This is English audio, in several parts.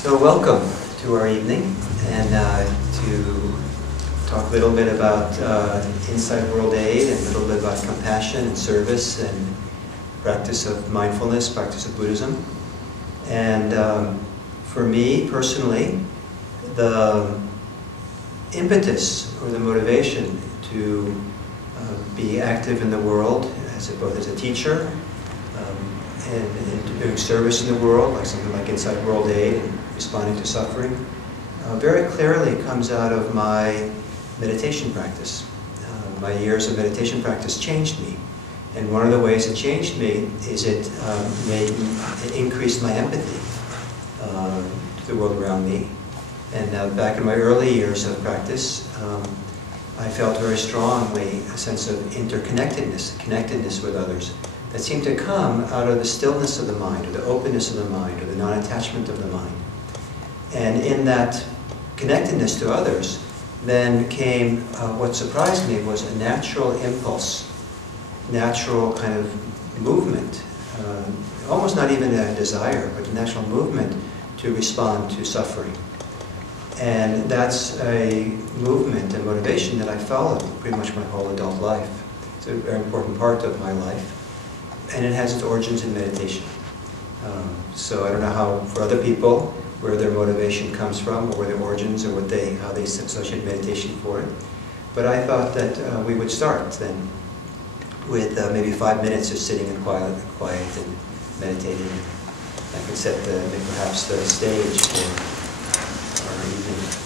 So welcome to our evening, and to talk a little bit about Inside World Aid, and a little bit about compassion and service and practice of mindfulness, practice of Buddhism. And for me personally, the impetus or the motivation to be active in the world, both as a teacher and doing service in the world, like something like Inside World Aid and responding to suffering, very clearly comes out of my meditation practice. My years of meditation practice changed me. And one of the ways it changed me is it increased my empathy to the world around me. And back in my early years of practice, I felt very strongly a sense of interconnectedness, connectedness with others, that seemed to come out of the stillness of the mind, or the openness of the mind, or the non-attachment of the mind. And in that connectedness to others, then came what surprised me was a natural impulse, natural kind of movement, almost not even a desire, but a natural movement to respond to suffering. And that's a movement and motivation that I followed pretty much my whole adult life. It's a very important part of my life. And it has its origins in meditation. So I don't know how, for other people, where their motivation comes from, or where their origins, or how they associate meditation for it. But I thought that we would start then with maybe 5 minutes of sitting in quiet and meditating. I could set perhaps the stage for our evening.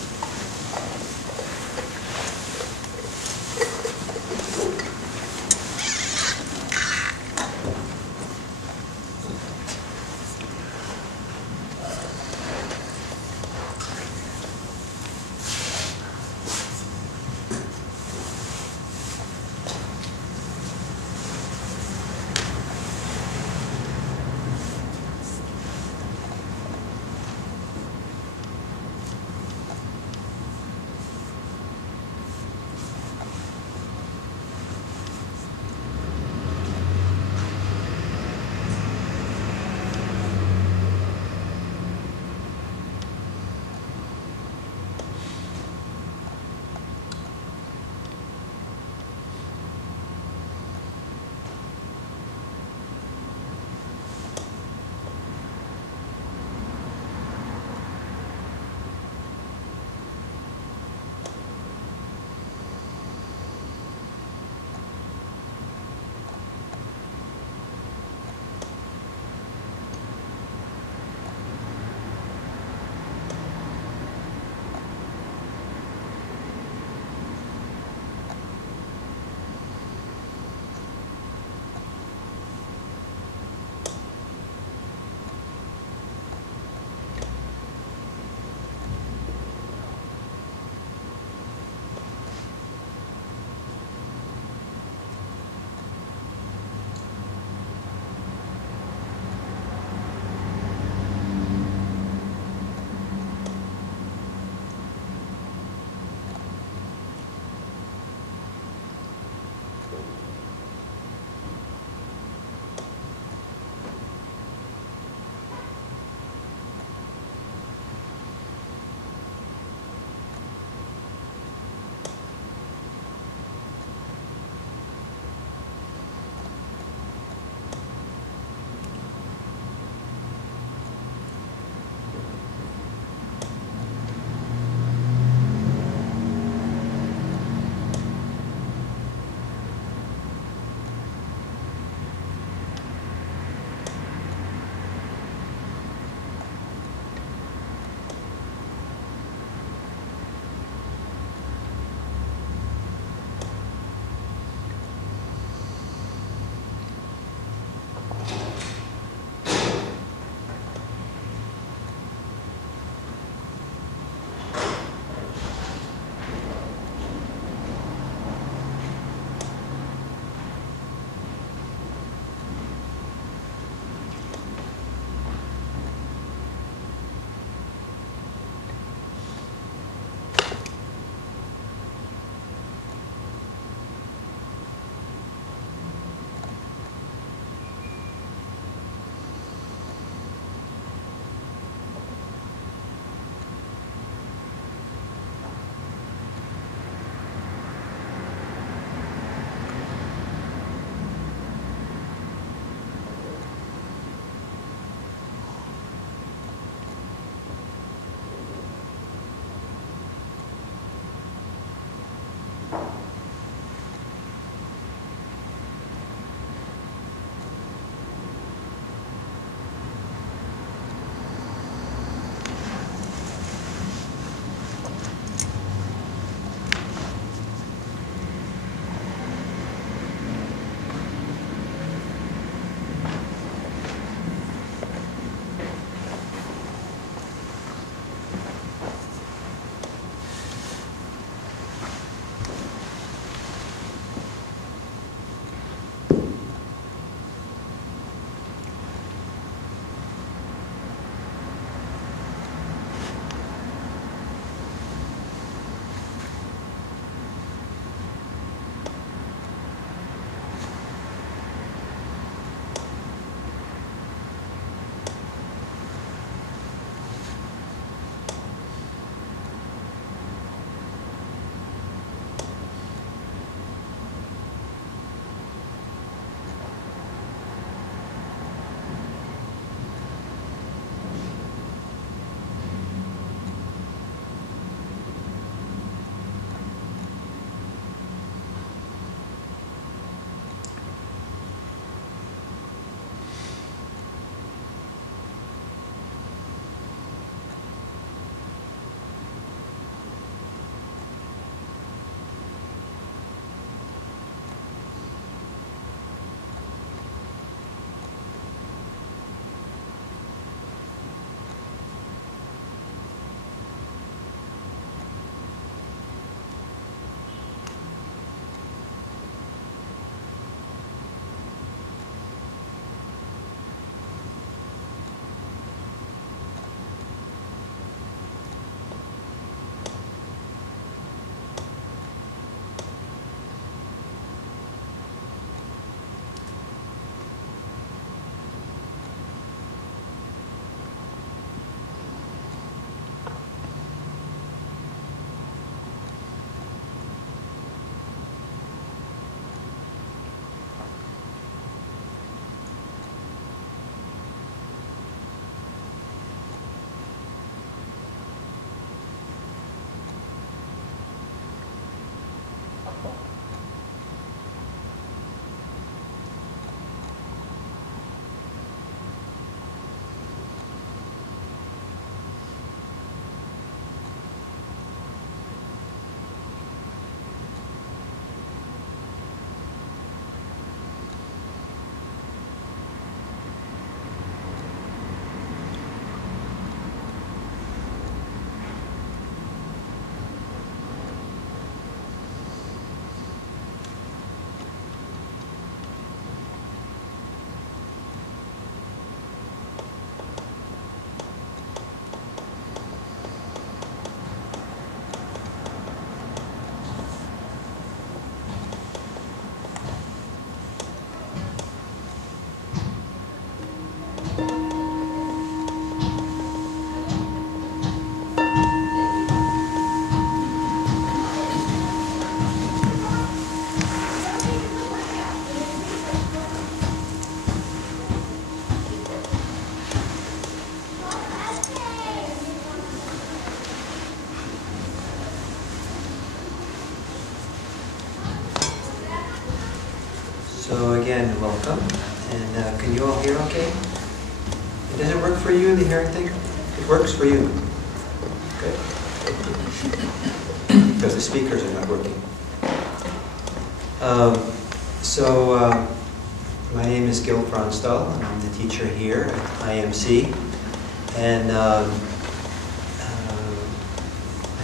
and welcome. And can you all hear okay? Does it work for you, the hearing thing? It works for you. Good. Because the speakers are not working. My name is Gil Fronsdal, and I'm the teacher here at IMC. And I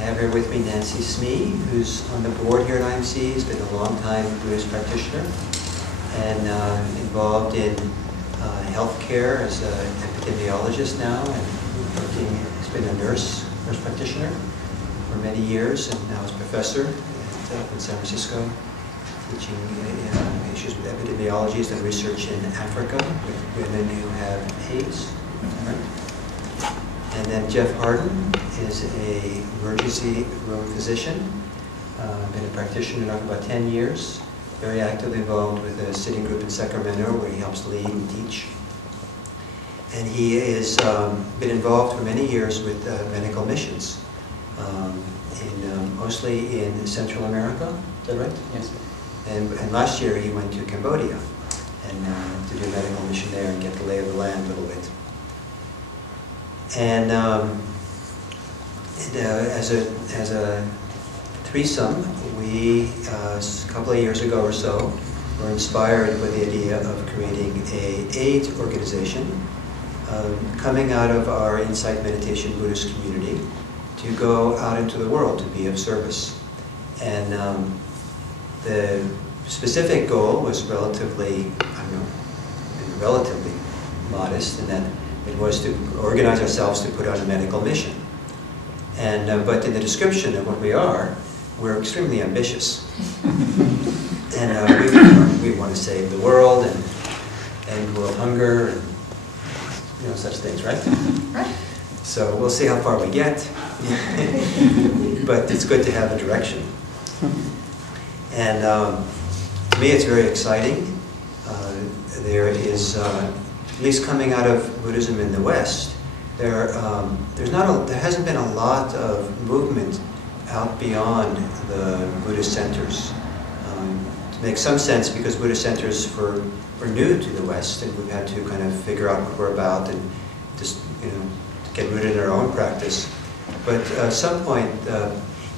have here with me Nancy Smee, who's on the board here at IMC. Has been a long-time Buddhist practitioner and involved in healthcare as an epidemiologist now, and has been a nurse practitioner for many years, and now is a professor in San Francisco, teaching issues with epidemiology and research in Africa with women who have AIDS. Right? And then Jeff Hardin is an emergency room physician, been a practitioner now for about 10 years, very actively involved with a sitting group in Sacramento where he helps lead and teach. And he has been involved for many years with medical missions, mostly in Central America. Is that right? Yes. And last year he went to Cambodia and to do a medical mission there and get the lay of the land a little bit. And as a threesome, we a couple of years ago or so were inspired with the idea of creating an AIDS organization coming out of our Insight Meditation Buddhist community to go out into the world to be of service. And the specific goal was relatively modest, in that it was to organize ourselves to put out a medical mission. And but in the description of what we are, we're extremely ambitious. And we want to save the world and end world hunger and such things, right? Right. So we'll see how far we get. But it's good to have a direction. And to me, it's very exciting. There is, at least coming out of Buddhism in the West, there hasn't been a lot of movement out beyond the Buddhist centers. To make some sense, because Buddhist centers were new to the West, and we've had to kind of figure out what we're about and just get rooted in our own practice. But at some point,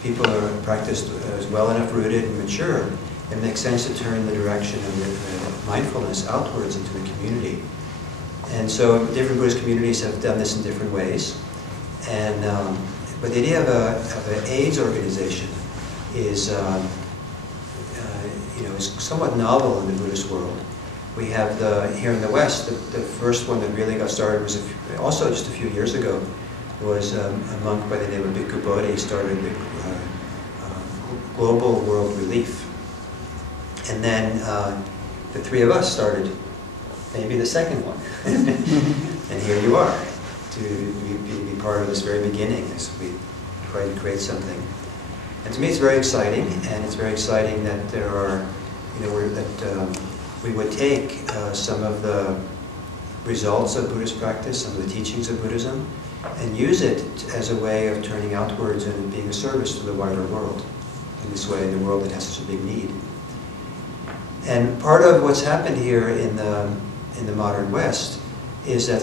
people are practiced as well enough rooted and mature, it makes sense to turn the direction of the mindfulness outwards into the community. And so different Buddhist communities have done this in different ways. And but the idea of an AIDS organization is is somewhat novel in the Buddhist world. We have here in the West, the first one that really got started was also just a few years ago. Was a monk by the name of Bhikkhu Bodhi started the Global World Relief. And then the three of us started maybe the second one. And here you are, to be part of this very beginning as we try to create something. And to me it's very exciting, and it's very exciting that there are, we would take some of the results of Buddhist practice, some of the teachings of Buddhism, and use it as a way of turning outwards and being a service to the wider world. In this way, in the world that has such a big need. And part of what's happened here in the modern West is that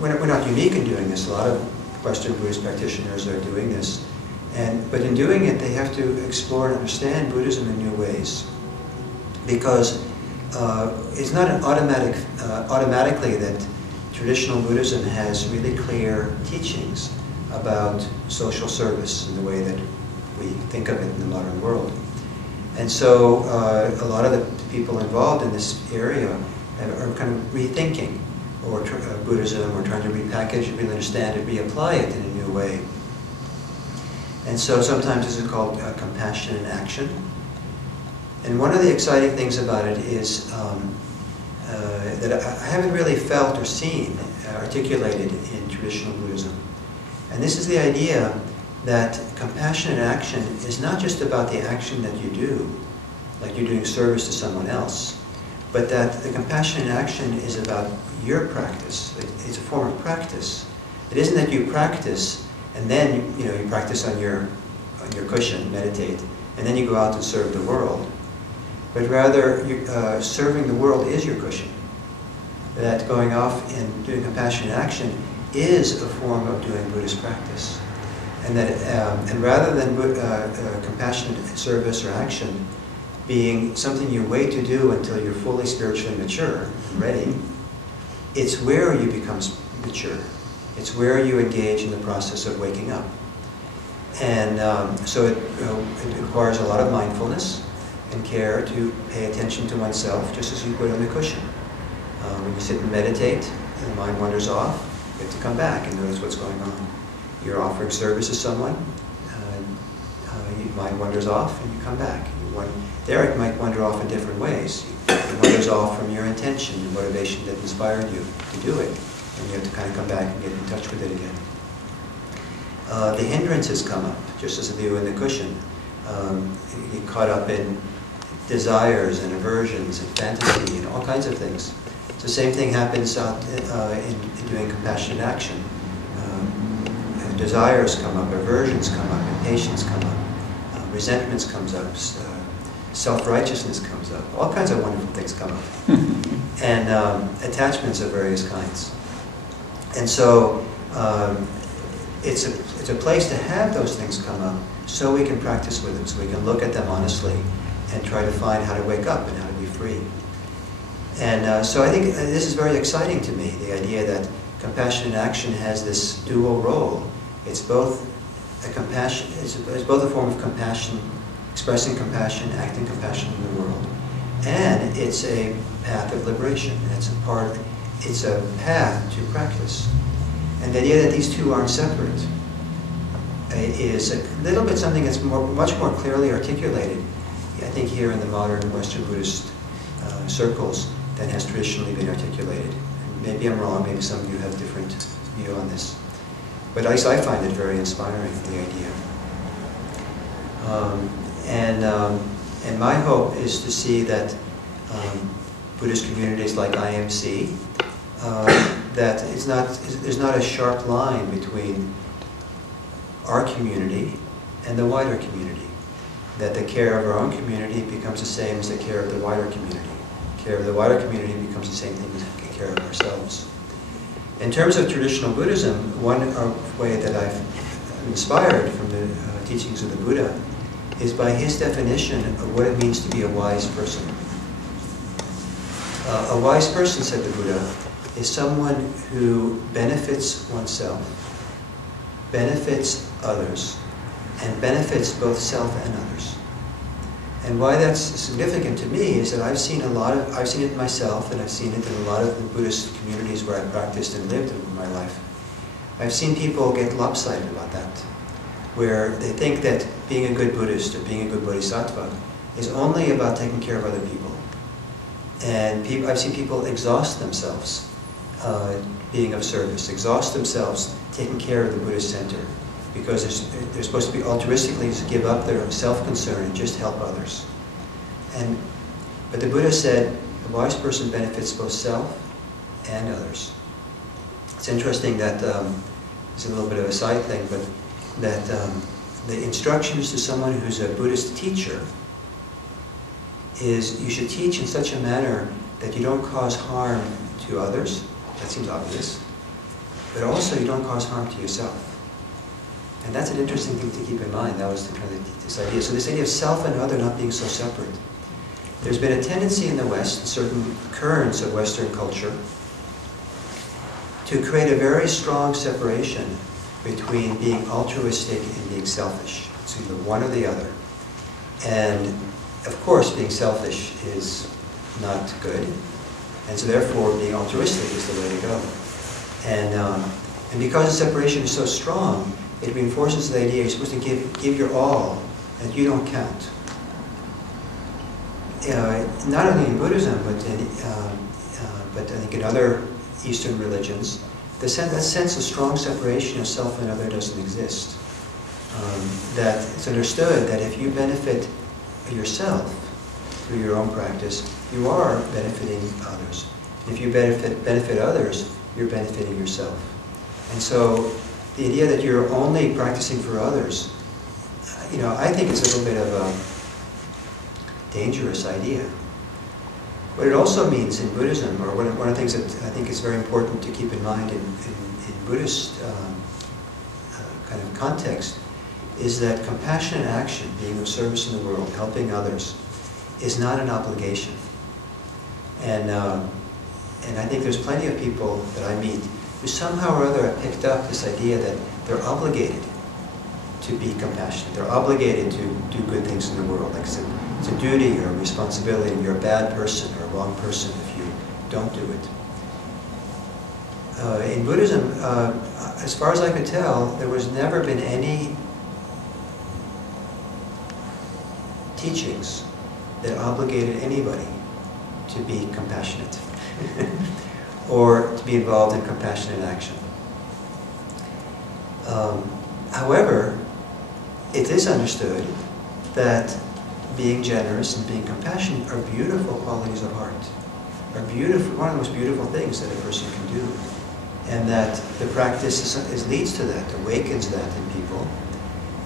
we're not unique in doing this. A lot of Western Buddhist practitioners are doing this, but in doing it, they have to explore and understand Buddhism in new ways, because it's not an automatically that traditional Buddhism has really clear teachings about social service in the way that we think of it in the modern world. And so a lot of the people involved in this area are kind of rethinking Buddhism, or trying to repackage it, really understand it, reapply it in a new way. And so sometimes this is called compassion in action. And one of the exciting things about it is that I haven't really felt or seen articulated in traditional Buddhism. And this is the idea that compassionate action is not just about the action that you do, like you're doing service to someone else, but that the compassionate action is about your practice. It's a form of practice. It isn't that you practice and then you practice on your cushion, meditate, and then you go out and serve the world. but rather serving the world is your cushion. That going off and doing compassionate action is a form of doing Buddhist practice. And that, and rather than compassionate service or action being something you wait to do until you're fully spiritually mature and ready, it's where you become mature. It's where you engage in the process of waking up. And so it requires a lot of mindfulness and care to pay attention to oneself, just as you would on the cushion. When you sit and meditate and the mind wanders off, you have to come back and notice what's going on. You're offering service to someone, your mind wanders off and you come back. There it might wander off in different ways. It wanders off from your intention, the motivation that inspired you to do it, and you have to kind of come back and get in touch with it again. The hindrances come up, just as they do in the cushion. You get caught up in desires and aversions and fantasy and all kinds of things. The same thing happens in doing compassionate action. Desires come up, aversions come up, impatience come up, resentments comes up, self-righteousness comes up, all kinds of wonderful things come up, and attachments of various kinds. And so it's a place to have those things come up so we can practice with them, so we can look at them honestly and try to find how to wake up and how to be free. And so I think this is very exciting to me, the idea that compassionate action has this dual role. It's both it's both a form of compassion, expressing compassion, acting compassion in the world, and it's a path of liberation. It's a path to practice. And the idea that these two aren't separate is a little bit something that's much more clearly articulated, I think, here in the modern Western Buddhist circles than has traditionally been articulated. And maybe I'm wrong, maybe some of you have a different view on this. But at least I find it very inspiring, the idea. And my hope is to see that Buddhist communities like IMC, that there's not a sharp line between our community and the wider community. That the care of our own community becomes the same as the care of the wider community. Care of the wider community becomes the same thing as the care of ourselves. In terms of traditional Buddhism, one way that I've inspired from the teachings of the Buddha is by his definition of what it means to be a wise person. A wise person, said the Buddha, is someone who benefits oneself, benefits others, and benefits both self and others. And why that's significant to me is that I've seen it myself, and I've seen it in a lot of the Buddhist communities where I practiced and lived in my life. I've seen people get lopsided about that, where they think that being a good Buddhist or being a good Bodhisattva is only about taking care of other people. And I've seen people exhaust themselves being of service, exhaust themselves taking care of the Buddhist center, because they're supposed to be altruistically to give up their self-concern and just help others. But the Buddha said a wise person benefits both self and others. It's interesting that, it's a little bit of a side thing, but that the instructions to someone who's a Buddhist teacher is you should teach in such a manner that you don't cause harm to others. That seems obvious. But also you don't cause harm to yourself. And that's an interesting thing to keep in mind. That was this idea. So this idea of self and other not being so separate. There's been a tendency in the West, in certain currents of Western culture, to create a very strong separation between being altruistic and being selfish. It's either one or the other. And of course, being selfish is not good. And so therefore, being altruistic is the way to go. And because the separation is so strong, it reinforces the idea you're supposed to give your all, and you don't count. Not only in Buddhism, but I think in other Eastern religions, that sense of strong separation of self and other doesn't exist. That it's understood that if you benefit yourself through your own practice, you are benefiting others. If you benefit others, you're benefiting yourself. And so the idea that you're only practicing for others, I think it's a little bit of dangerous idea. What it also means in Buddhism, or one of the things that I think is very important to keep in mind in Buddhist kind of context, is that compassionate action, being of service in the world, helping others, is not an obligation. And I think there's plenty of people that I meet who somehow or other have picked up this idea that they're obligated to be compassionate. They're obligated to do good things in the world. Like it's a duty or a responsibility. You're a bad person or a wrong person if you don't do it. In Buddhism, as far as I could tell, there was never been any teachings that obligated anybody to be compassionate or to be involved in compassionate action. However, it is understood that being generous and being compassionate are beautiful qualities of heart, are beautiful, one of the most beautiful things that a person can do, and that the practice leads to that, awakens that in people,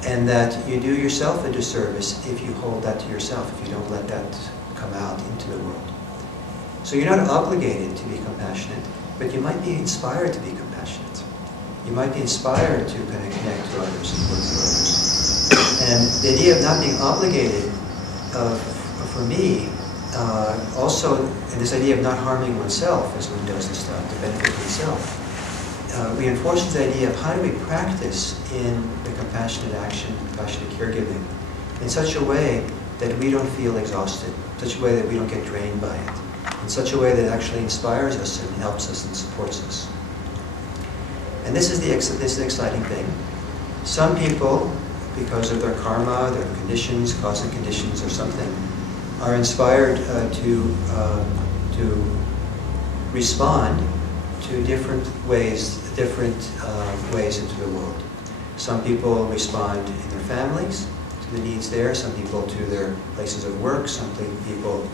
and that you do yourself a disservice if you hold that to yourself, if you don't let that come out into the world. So you're not obligated to be compassionate, but you might be inspired to be compassionate. You might be inspired to kind of connect to others and work with others. And the idea of not being obligated, for me, also, and this idea of not harming oneself as one does this stuff to benefit oneself, reinforces the idea of how do we practice in the compassionate action, compassionate caregiving, in such a way that we don't feel exhausted, in such a way that we don't get drained by it, in such a way that actually inspires us and helps us and supports us. And this is the exciting thing. Some people, because of their karma, their conditions, causing conditions or something, are inspired to respond to different ways into the world. Some people respond in their families to the needs there, some people to their places of work, some people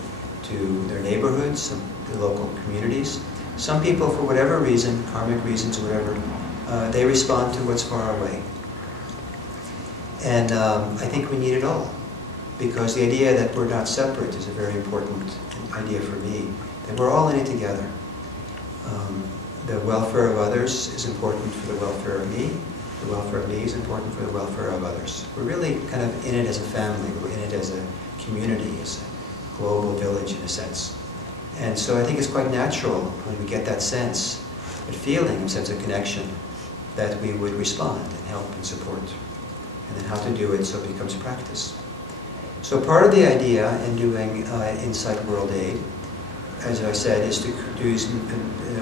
to their neighborhoods, some to local communities. Some people, for whatever reason, karmic reasons or whatever, they respond to what's far away. And I think we need it all, because the idea that we're not separate is a very important idea for me, that we're all in it together. The welfare of others is important for the welfare of me. The welfare of me is important for the welfare of others. We're really kind of in it as a family. We're in it as a community, as a global village in a sense. And so I think it's quite natural when we get that sense, that feeling, a sense of connection, that we would respond and help and support. And then how to do it so it becomes practice. So part of the idea in doing Insight World Aid, as I said, is to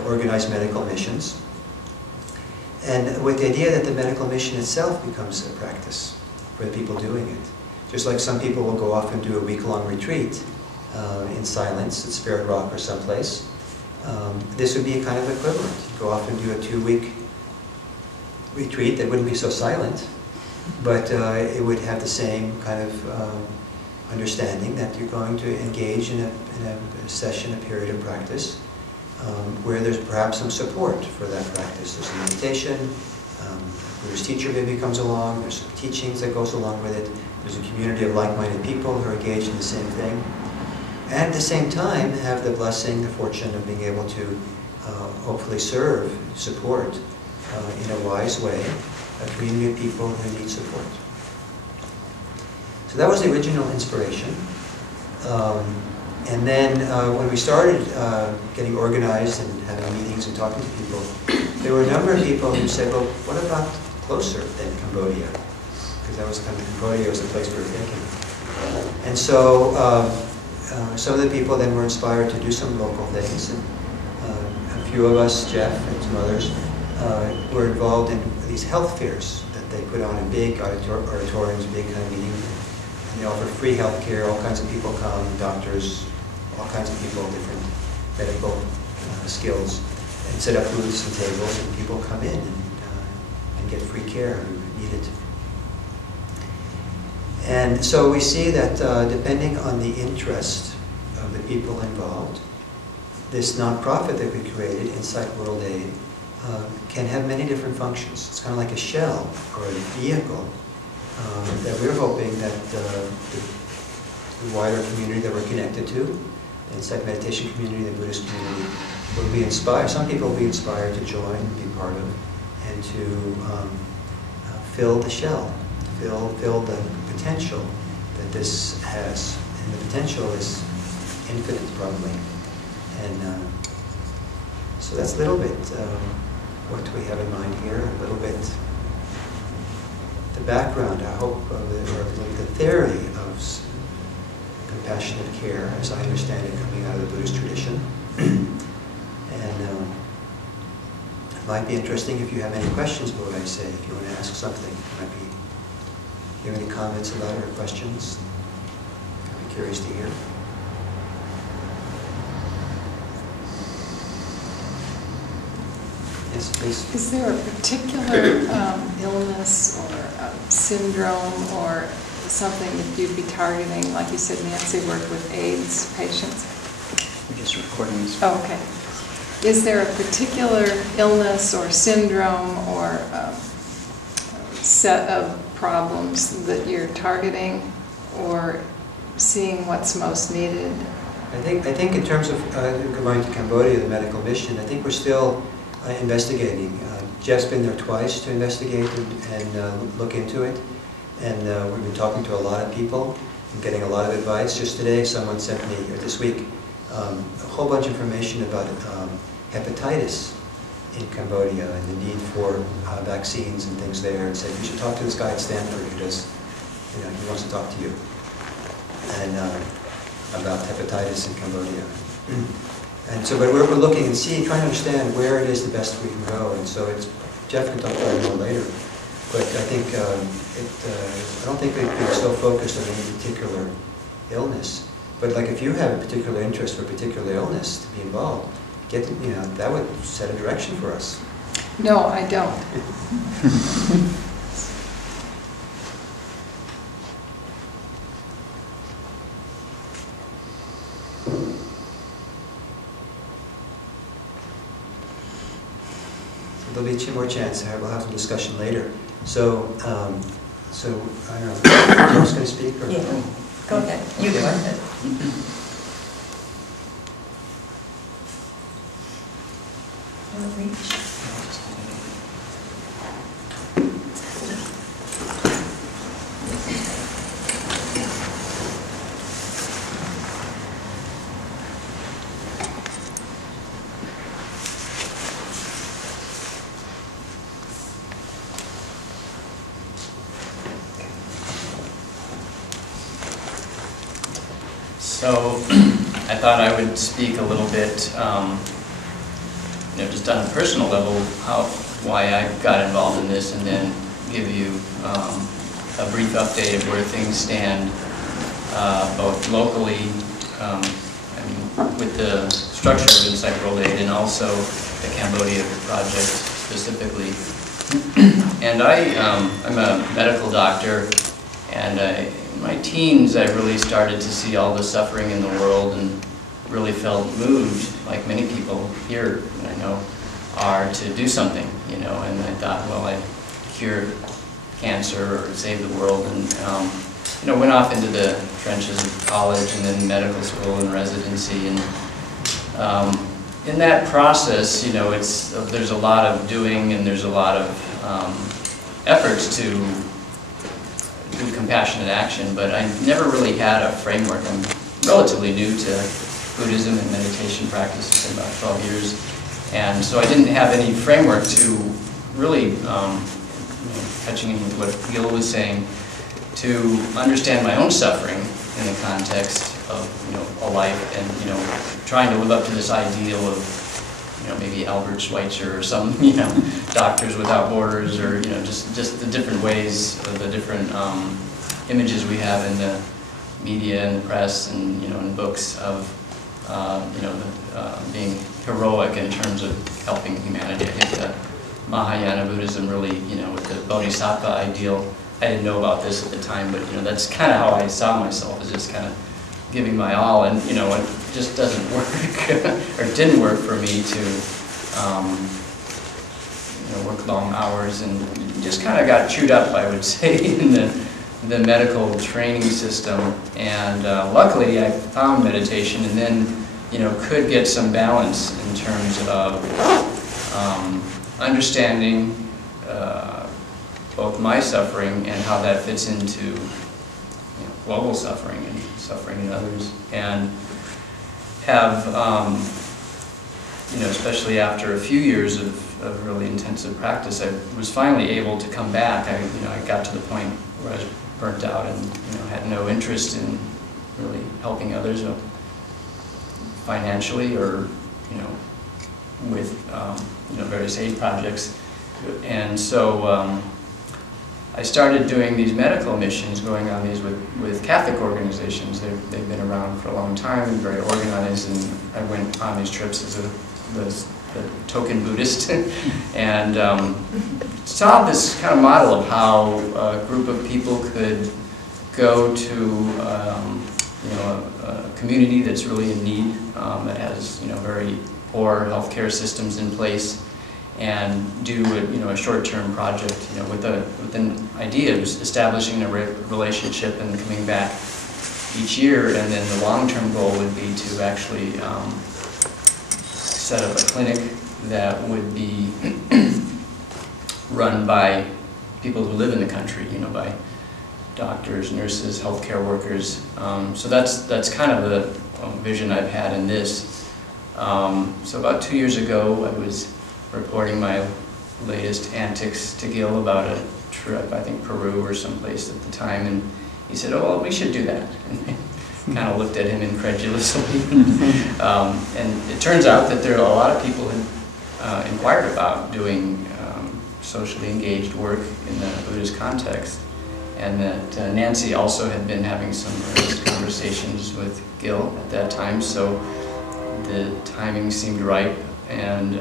organize medical missions. And with the idea that the medical mission itself becomes a practice for the people doing it. Just like some people will go off and do a week-long retreat in silence at Spirit Rock or someplace, this would be a kind of equivalent. Go off and do a 2-week retreat that wouldn't be so silent, but it would have the same kind of understanding that you're going to engage in a session, a period of practice, where there's perhaps some support for that practice. There's some meditation, Buddhist teacher maybe comes along, there's some teachings that goes along with it, there's a community of like-minded people who are engaged in the same thing, and at the same time have the blessing, the fortune of being able to hopefully serve, support in a wise way a community of people who need support. So that was the original inspiration. And then when we started getting organized and having meetings and talking to people, there were a number of people who said, well, what about closer than Cambodia? Because that was kind of, Cambodia was the place we were thinking. And so some of the people then were inspired to do some local things. And a few of us, Jeff and some others, were involved in these health fairs that they put on in big auditoriums, big kind of meetings. They offer free health care, all kinds of people come, doctors, all kinds of people, different medical skills, and set up booths and tables, and people come in and get free care who need it. And so we see that depending on the interest of the people involved, this nonprofit that we created, Insight World Aid, can have many different functions. It's kind of like a shell or a vehicle that we're hoping that the wider community that we're connected to, the Insight Meditation community, the Buddhist community, will be inspired. Some people will be inspired to join and be part of, and to fill the shell, fill the potential that this has. And the potential is infinite, probably. And so that's a little bit what we have in mind here, a little bit the background, I hope, of the theory of compassionate care, as I understand it, coming out of the Buddhist tradition. And it might be interesting if you have any questions about what I say, if you want to ask something. If you have any comments about it or questions, I'd be curious to hear. Yes, please. Is there a particular illness or syndrome or something that you'd be targeting? Like you said, Nancy worked with AIDS patients. We're just recording this. Oh, okay. Is there a particular illness or syndrome or set of problems that you're targeting or seeing what's most needed? I think in terms of going to Cambodia, the medical mission, I think we're still investigating. Jeff's been there twice to investigate and look into it. And we've been talking to a lot of people and getting a lot of advice. Just today, someone sent me, or this week, a whole bunch of information about hepatitis in Cambodia and the need for vaccines and things there, and said, you should talk to this guy at Stanford who does, he wants to talk to you, and about hepatitis in Cambodia. And so, but we're looking and seeing, trying to understand where it is the best we can go. And so Jeff can talk about it more later. But I think I don't think we've been so focused on any particular illness. But like if you have a particular interest for a particular illness to be involved, that would set a direction for us. No, I don't. There'll be two more chances. We'll have some discussion later. So I don't know. Joe's going to speak? Or? Yeah. Go ahead. You go ahead. Reach. So I thought I would speak a little bit, just on a personal level, why I got involved in this, and then give you a brief update of where things stand, both locally, with the structure of Insight World Aid, and also the Cambodia project specifically. And I'm a medical doctor, and in my teens I really started to see all the suffering in the world and really felt moved, like many people here I know are, to do something, and I thought, well, I'd cure cancer or save the world, and went off into the trenches of college and then medical school and residency, and in that process, there's a lot of doing and there's a lot of efforts to do compassionate action, but I never really had a framework. I'm relatively new to Buddhism and meditation practice, about 12 years, and so I didn't have any framework to really, touching in with what Gil was saying, to understand my own suffering in the context of a life, and trying to live up to this ideal of maybe Albert Schweitzer or some Doctors Without Borders, or just the different ways, of the different images we have in the media and the press and in books of being heroic in terms of helping humanity. I think the Mahayana Buddhism really, with the Bodhisattva ideal, I didn't know about this at the time, but that's kind of how I saw myself, as just kind of giving my all, and it just doesn't work, or it didn't work for me to work long hours, and just kind of got chewed up, I would say, in the the medical training system, and luckily I found meditation, and then could get some balance in terms of understanding both my suffering and how that fits into global suffering and suffering in others, and have especially after a few years of really intensive practice, I was finally able to come back. I got to the point where I was burnt out and had no interest in really helping others financially or with various aid projects, and so I started doing these medical missions, going on these with Catholic organizations. They've been around for a long time and very organized, and I went on these trips as a token Buddhist and saw this kind of model of how a group of people could go to a community that's really in need, that has very poor healthcare systems in place, and do a short-term project with an idea of establishing a relationship and coming back each year, and then the long-term goal would be to actually set up a clinic that would be run by people who live in the country, by doctors, nurses, healthcare workers. So that's kind of the vision I've had in this. So about 2 years ago, I was reporting my latest antics to Gil about a trip, I think Peru or someplace at the time, and he said, "Oh, well, we should do that." And kind of looked at him incredulously. And it turns out that there are a lot of people who inquired about doing socially engaged work in the Buddhist context, and that Nancy also had been having some earnest conversations with Gil at that time, so the timing seemed ripe. And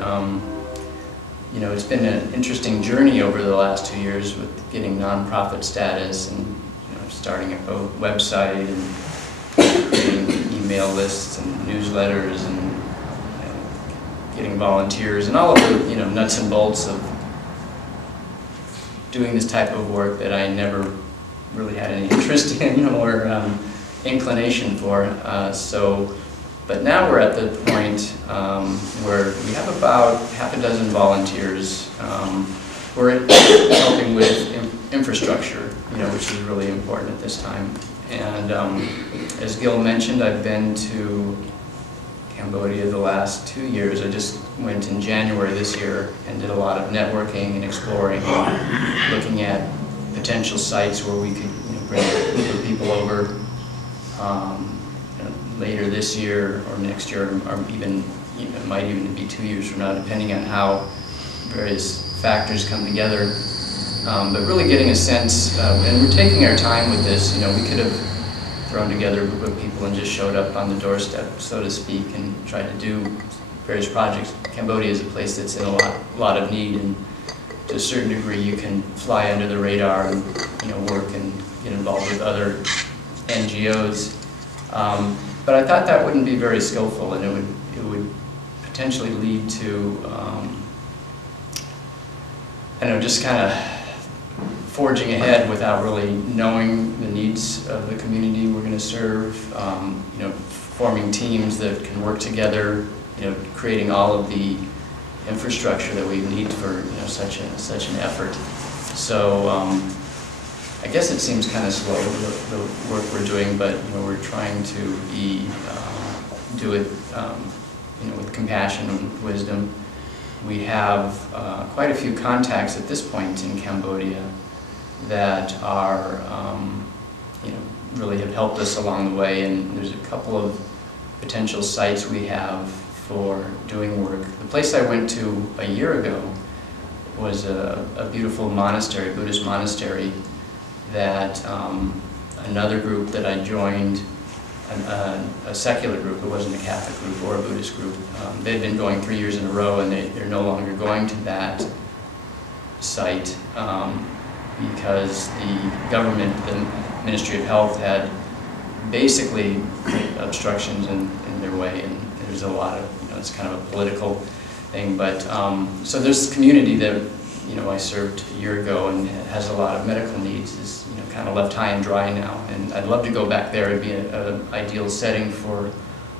it's been an interesting journey over the last 2 years with getting nonprofit status and starting a website and creating email lists and newsletters and getting volunteers and all of the nuts and bolts of doing this type of work that I never really had any interest in or inclination for. But now we're at the point where we have about half a dozen volunteers. We're helping with infrastructure, which is really important at this time. And as Gil mentioned, I've been to Cambodia the last 2 years. I just went in January this year and did a lot of networking and exploring, looking at potential sites where we could bring a group of people over later this year or next year, or even it might even be 2 years from now, depending on how various factors come together. But really getting a sense, and we're taking our time with this. We could have thrown together a group of people and just showed up on the doorstep, so to speak, and tried to do various projects. Cambodia is a place that's in a lot of need, and to a certain degree you can fly under the radar and work and get involved with other NGOs. But I thought that wouldn't be very skillful, and it would potentially lead to just kind of forging ahead without really knowing the needs of the community we're going to serve, forming teams that can work together, creating all of the infrastructure that we need for such an effort. So I guess it seems kind of slow, the work we're doing, but we're trying to do it with compassion and wisdom. We have quite a few contacts at this point in Cambodia that are, really have helped us along the way, and there's a couple of potential sites we have for doing work. The place I went to a year ago was a beautiful monastery, Buddhist monastery, that another group that I joined, a secular group, it wasn't a Catholic group or a Buddhist group, they'd been going 3 years in a row, and they're no longer going to that site because the government, the Ministry of Health, had basically put obstructions in their way, and there's a lot of, it's kind of a political thing, but so there's a community that I served a year ago and has a lot of medical needs, is kind of left high and dry now. And I'd love to go back there. It'd be an ideal setting for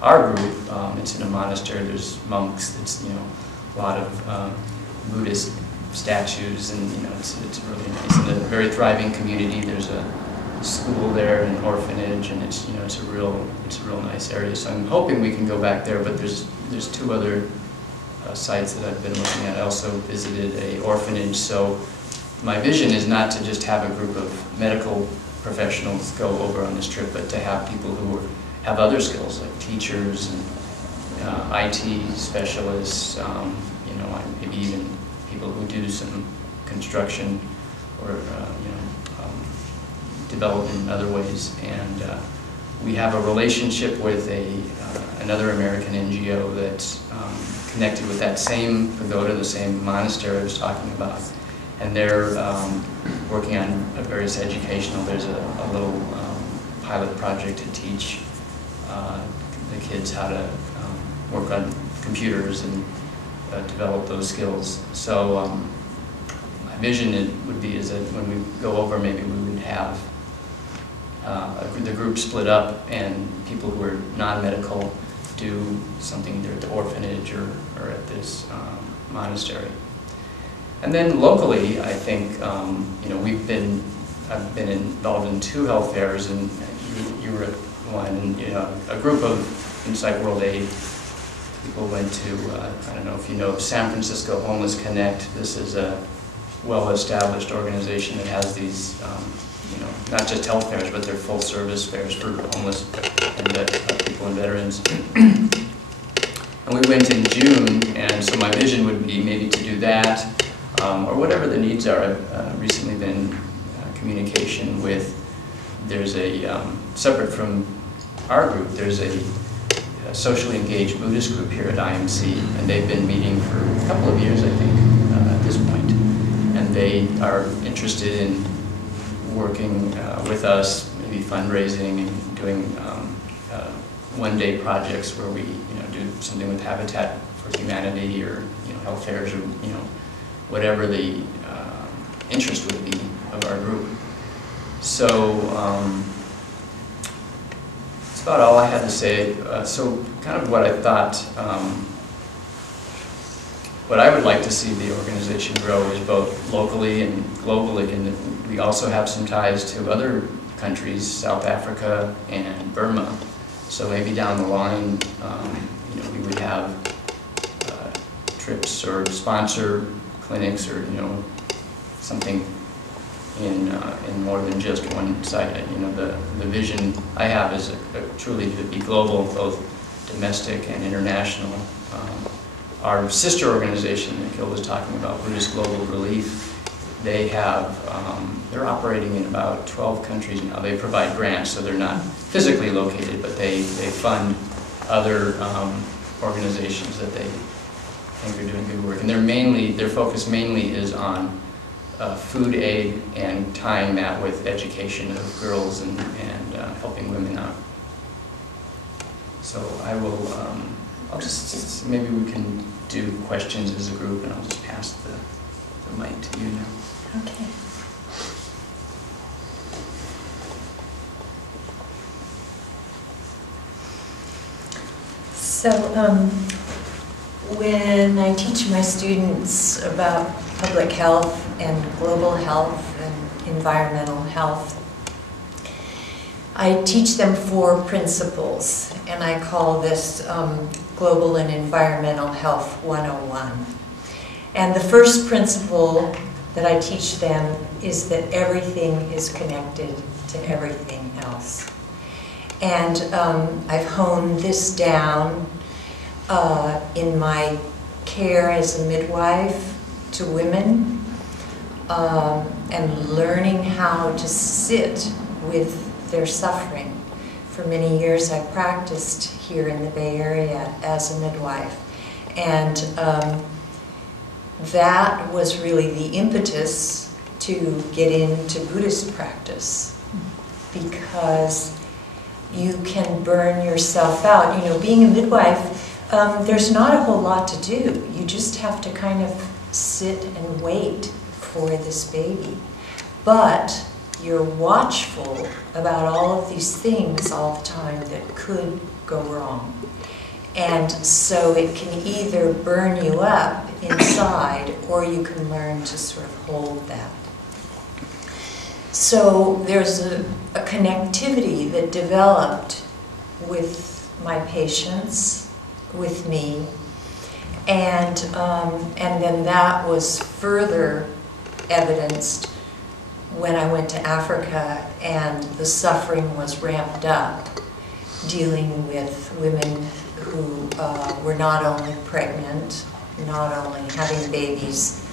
our group. It's in a monastery. There's monks. It's a lot of Buddhist statues, and it's really nice. And a very thriving community. There's a school there, an orphanage, and it's a real nice area. So I'm hoping we can go back there. But there's two other sites that I've been looking at. I also visited a orphanage. So my vision is not to just have a group of medical professionals go over on this trip, but to have people who have other skills like teachers and IT specialists. Maybe even people who do some construction or develop in other ways. And we have a relationship with another American NGO that's connected with that same pagoda, the same monastery I was talking about. And they're working on various educational. There's a little pilot project to teach the kids how to work on computers and develop those skills. So my vision would be is that when we go over, maybe we would have the group split up and people who are non-medical do something either at the orphanage or at this monastery. And then locally, I think I've been involved in 2 health fairs, and you were at one. And a group of Insight World Aid people went to. I don't know if you know of San Francisco Homeless Connect. This is a well-established organization that has these, not just health fairs, but they're full-service fairs for homeless and people and veterans. And we went in June, and so my vision would be maybe to do that, or whatever the needs are. I've recently been in communication with, there's a, separate from our group, there's a socially engaged Buddhist group here at IMC, and they've been meeting for a couple of years, I think, at this point. And they are interested in working with us, maybe fundraising and doing one-day projects where we, do something with Habitat for Humanity or, health fairs or, whatever the interest would be of our group. So that's about all I had to say. So kind of what I thought, what I would like to see the organization grow is both locally and globally, and we also have some ties to other countries, South Africa and Burma. So maybe down the line, we would have trips or sponsor clinics or something in more than just one site. The vision I have is truly to be global, both domestic and international. Our sister organization that Gil was talking about, Buddhist Global Relief, they have, they're operating in about 12 countries now. They provide grants, so they're not physically located, but they fund other organizations that they think are doing good work. And their focus mainly is on food aid and tying that with education of girls and helping women out. So I will, I'll just, maybe we can do questions as a group, and I'll just pass the mic to you now. Okay. So when I teach my students about public health and global health and environmental health, I teach them 4 principles, and I call this Global and Environmental Health 101. And the first principle that I teach them is that everything is connected to everything else. And I've honed this down in my care as a midwife to women, and learning how to sit with their suffering. For many years I practiced here in the Bay Area as a midwife, and that was really the impetus to get into Buddhist practice, because you can burn yourself out. Being a midwife, There's not a whole lot to do. You just have to kind of sit and wait for this baby. But you're watchful about all of these things all the time that could go wrong. And so it can either burn you up inside, or you can learn to sort of hold that. So there's a connectivity that developed with my patients, with me, and then that was further evidenced when I went to Africa and the suffering was ramped up, dealing with women who were not only pregnant, not only having babies,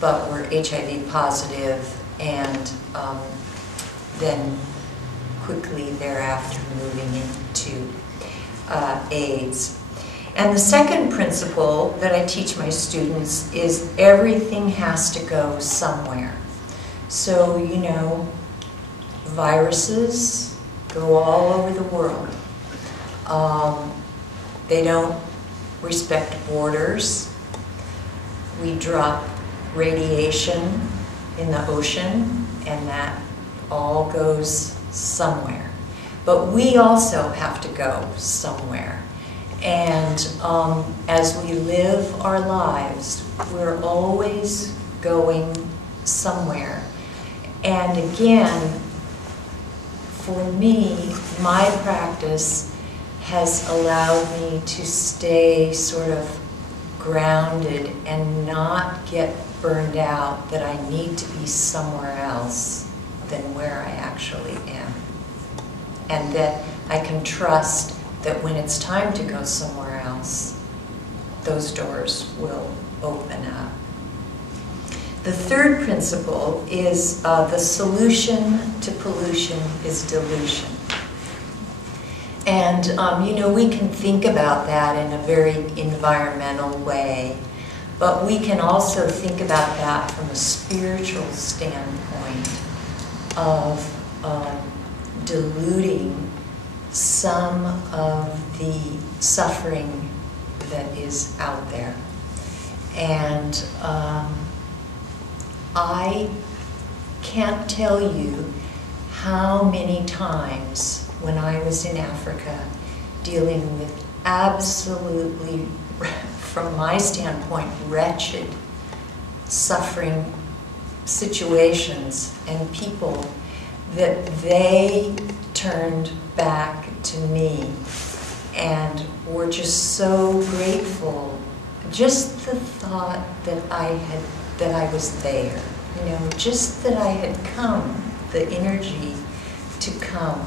but were HIV positive, and then quickly thereafter moving into AIDS. And the second principle that I teach my students is everything has to go somewhere. So, you know, viruses go all over the world. They don't respect borders. We drop radiation in the ocean, and that all goes somewhere. But we also have to go somewhere. And as we live our lives, we're always going somewhere. And again, for me, my practice has allowed me to stay sort of grounded and not get burned out that I need to be somewhere else than where I actually am. And that I can trust that when it's time to go somewhere else, those doors will open up. The third principle is the solution to pollution is dilution. And you know, we can think about that in a very environmental way, but we can also think about that from a spiritual standpoint of diluting some of the suffering that is out there. And I can't tell you how many times when I was in Africa dealing with absolutely, from my standpoint, wretched, suffering situations and people, that they turned back to me and were just so grateful. Just the thought that I was there, you know, just that I had come, the energy to come.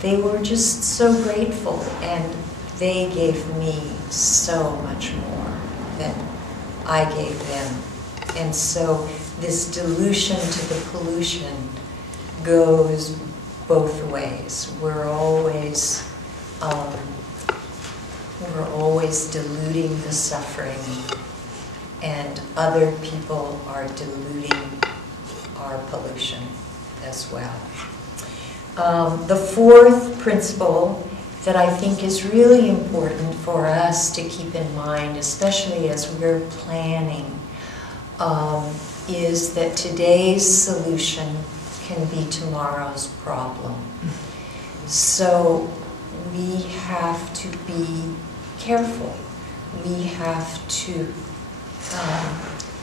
They were just so grateful, and they gave me so much more than I gave them. And so this dilution to the pollution goes both ways. We're always diluting the suffering, and other people are diluting our pollution as well. The fourth principle that I think is really important for us to keep in mind, especially as we're planning, is that today's solution can be tomorrow's problem. So we have to be careful. We have to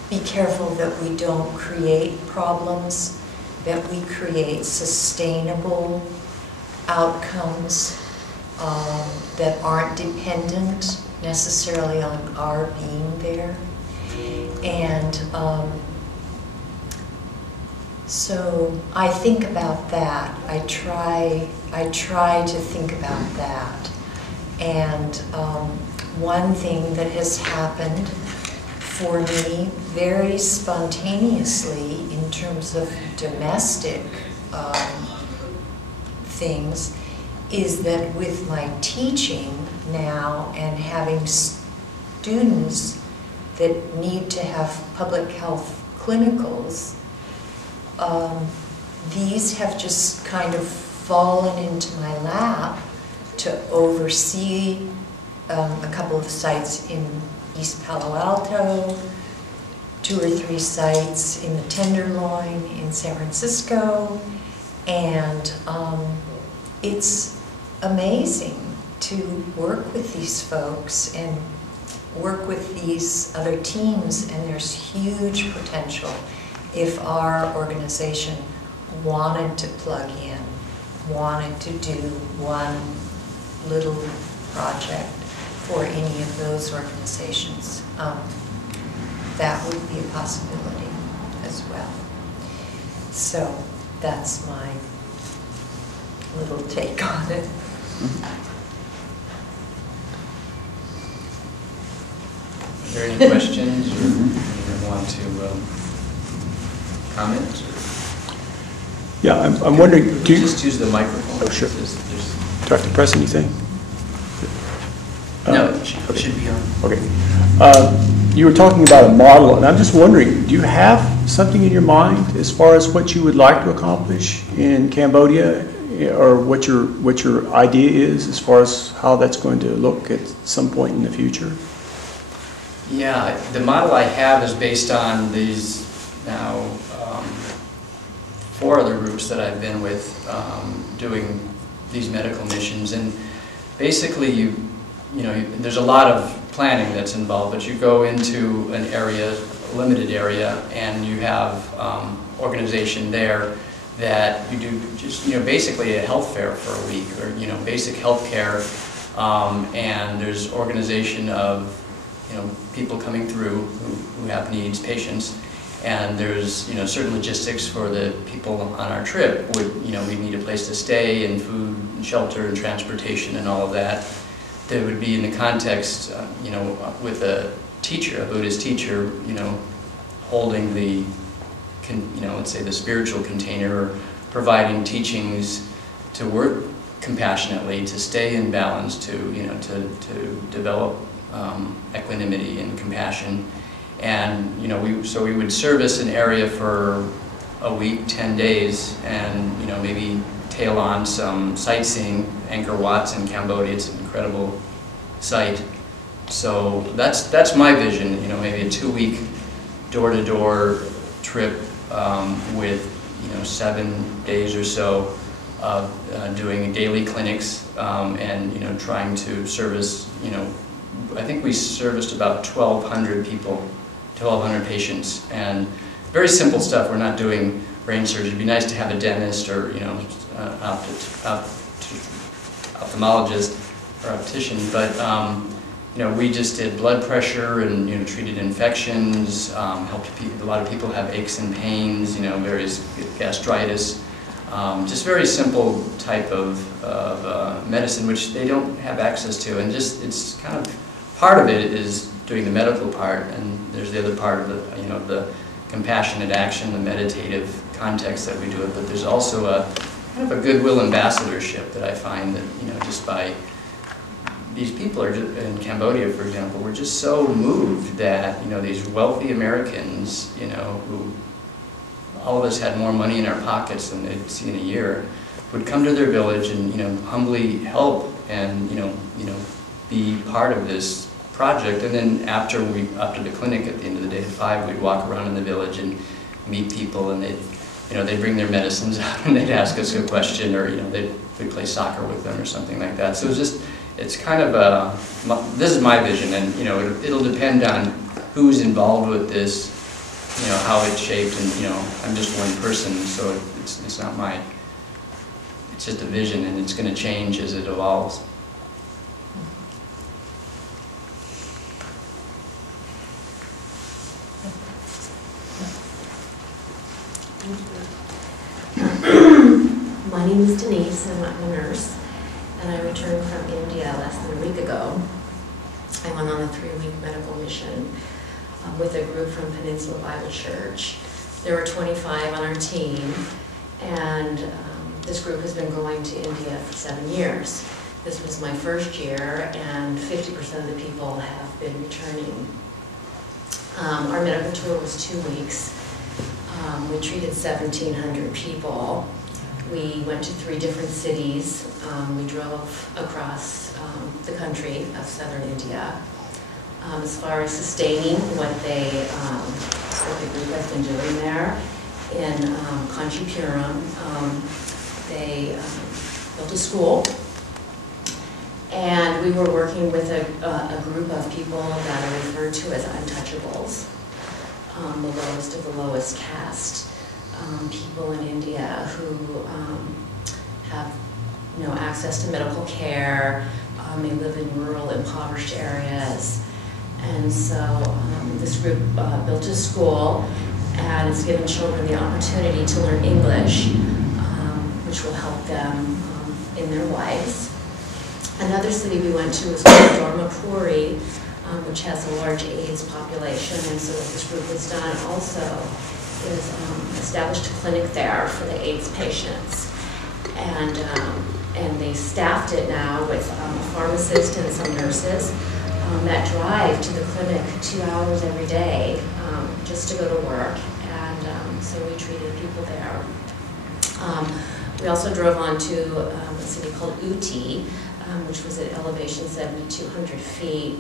be careful that we don't create problems, that we create sustainable outcomes that aren't dependent necessarily on our being there. And so I think about that. I try to think about that. And one thing that has happened for me very spontaneously in terms of domestic things is that with my teaching now and having students that need to have public health clinicals, these have just kind of fallen into my lap to oversee a couple of sites in East Palo Alto, 2 or 3 sites in the Tenderloin in San Francisco, and it's amazing to work with these folks and work with these other teams, and there's huge potential if our organization wanted to plug in, wanted to do one little project for any of those organizations. That would be a possibility as well. So that's my little take on it. Are there any questions or anyone want to comment? Yeah, I'm wondering, do you... Just use the microphone. Oh, sure. There's Do I have to press anything? no, it should be on. Okay. You were talking about a model, and I'm just wondering, do you have something in your mind as far as what you would like to accomplish in Cambodia, or what your idea is as far as how that's going to look at some point in the future? Yeah, the model I have is based on these now 4 other groups that I've been with doing these medical missions, and basically you know, there's a lot of planning that's involved, but you go into an area, a limited area, and you have organization there that you do just, you know, basically a health fair for a week, or, you know, basic health care, and there's organization of, you know, people coming through who have needs, patients, and there's, you know, certain logistics for the people on our trip. You know, we need a place to stay, and food and shelter and transportation and all of that. That would be in the context, you know, with a teacher, a Buddhist teacher, you know, holding the, you know, let's say the spiritual container, providing teachings to work compassionately, to stay in balance, to, you know, to develop equanimity and compassion. And, you know, we would service an area for a week, 10 days, and, you know, maybe tail on some sightseeing. Angkor Wat's in Cambodia, it's an incredible site. So that's my vision, you know, maybe a 2-week door-to-door trip with, you know, 7 days or so of doing daily clinics and, you know, trying to service, you know, I think we serviced about 1,200 people, 1,200 patients, and very simple stuff. We're not doing brain surgery. It'd be nice to have a dentist or, you know, ophthalmologist or optician, but you know, we just did blood pressure and, you know, treated infections, helped people. A lot of people have aches and pains, you know, various gastritis, just very simple type of medicine which they don't have access to, and just it's kind of part of it is doing the medical part, and there's the other part of the, you know, the compassionate action, the meditative context that we do it, but there's also a kind of a goodwill ambassadorship that I find that, you know, just by these people are just, in Cambodia, for example, we're just so moved that, you know, these wealthy Americans, you know, who all of us had more money in our pockets than they'd seen in a year, would come to their village and, you know, humbly help and, you know, be part of this project. And then after the clinic at the end of the day at 5, we'd walk around in the village and meet people, and they'd, you know, they'd bring their medicines out and they'd ask us a question, or, you know, we'd play soccer with them or something like that. So it's just, it's kind of this is my vision, and, you know, it'll depend on who's involved with this, you know, how it's shaped, and, you know, I'm just one person, so it's not my, it's just a vision, and it's going to change as it evolves. My name is Denise, and I'm a nurse, and I returned from India less than a week ago. I went on a 3-week medical mission with a group from Peninsula Bible Church. There were 25 on our team, and this group has been going to India for 7 years. This was my first year, and 50% of the people have been returning. Our medical tour was 2 weeks. We treated 1,700 people. We went to 3 different cities. We drove across the country of southern India. As far as sustaining what the group has been doing there, in Kanchipuram, they built a school, and we were working with a group of people that are referred to as untouchables, the lowest of the lowest caste, people in India who have no access to medical care. They live in rural, impoverished areas. And so this group built a school, and it's given children the opportunity to learn English, which will help them in their lives. Another city we went to was called Dharmapuri, which has a large AIDS population. And so what this group has done also is established a clinic there for the AIDS patients. And they staffed it now with a pharmacist and some nurses that drive to the clinic 2 hours every day just to go to work. And so we treated people there. We also drove on to a city called Uti, which was at elevation 7,200 feet,